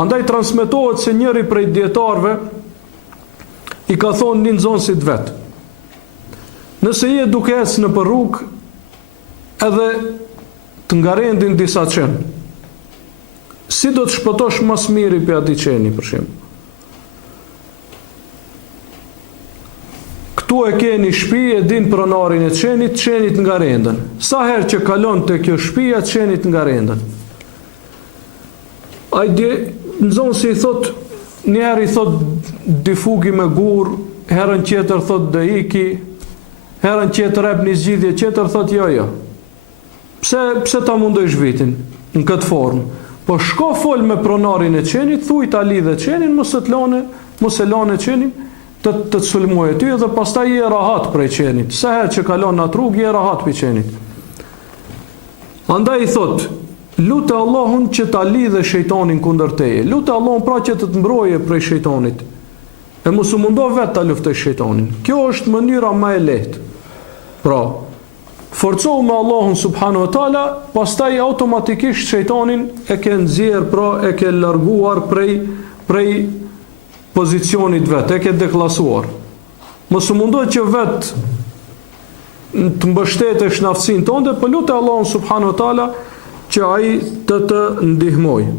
Andaj transmetohet se njëri prej dietarëve i ka thonë një nxënësit vet: nëse je duke ecë në për rrugë edhe të ngarendin disa qenë, si do të shpëtosh mas miri për ati qeni, për shembull? Këtu e keni shtëpi, e din pronarin e qenit ngarendën. Sa herë që kalon të kjo shtëpi, qenit ngarendën. Nxënësi i thot, njerë i thot difugi me gur, herën tjetër thot dhe iki, herën tjetër ep një zgjidhje, tjetër thot jo. Pse ta mundoj zhvitin në këtë formë? Po shko fol me pronarin e qenit, thuj ta lidhe qenin, mos e lane qenin të të sulmojë ty, dhe pastaj je rahat prej qenit. Sa herë që kalon në atë rrugë, je rahat për qenit. Andaj i thot, lutë Allahun që ta lidhe shejtanin kundër teje. Lutë Allahun pra që të mbrojë prej shejtanit. E mos u mundo vetë ta luftoj shejtanin. Kjo është mënyra më e lehtë. Pra, forcohu me Allahun subhanahu wa taala, pastaj automatikisht shejtanin e ke nxjerr, pra e ke larguar prej pozicionit vet, e ke deklasuar. Mos u mundo që vet të mbështetesh në aftësinë tënde, por lutë Allahun subhanahu wa taala që ai të ndihmojë.